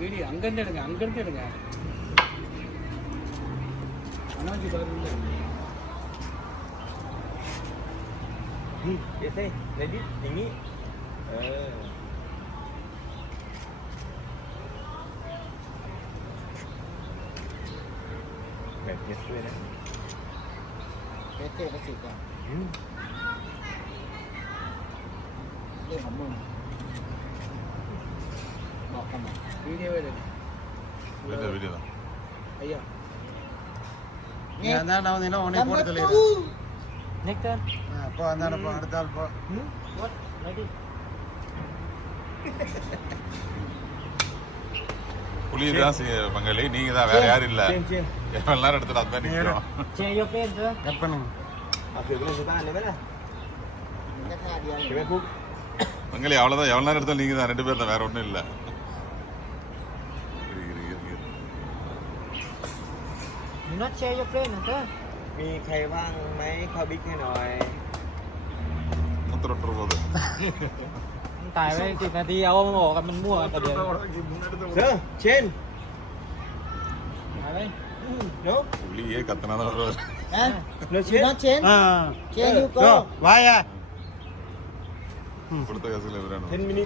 வீடியோ அங்கேருந்து எடுங்க, அங்கேருந்து எடுங்க. அண்ணாச்சி பாருங்க. Biasa, jadi ini. Mệt nhất rồi đấy. Cái xịt à? Đây hỏng mồm. Bỏ không à? வீடியோ எடுங்க. வீடியோ தான். ஐயா Nghe. நான் வந்து என்ன உனக்கு போட சொல்லி நெக்ஸ்ட் அப்போ அந்தாண்ட போ அடுத்த ஆள் போ வாட் ரெடி புலி தான் பங்காளி, நீங்க தான், வேற யாரும் இல்ல. Cien. எவ்வளவு நேரம் எடுத்துட்டு அதான் நிக்கிறோம். Change your face sir. Cut பண்ணுங்க. Akhir dulu kita ada mana? Cái thà đi ăn. Kita cook. பங்காளி அவ்வளவுதான், எவ்வளவு நேரம் எடுத்தாலும் நீங்க தான், ரெண்டு பேர் தான், வேற ஒண்ணும் இல்ல. You not share your friend sir. Mi khay vang mấy kho bít hay nồi. முத்திரட்டு போகுது. ตายไป10 นาทีเอามาบอกกันมันมั่วกันเดี๋ยว Sir, Chen. ตายไป No. புலியே கத்துனாதான் வருவாரு. Hả? No You Chen. not change? Ah Change you go go. வாயா கொடுத்த காசுல வேணும். 10 minutes.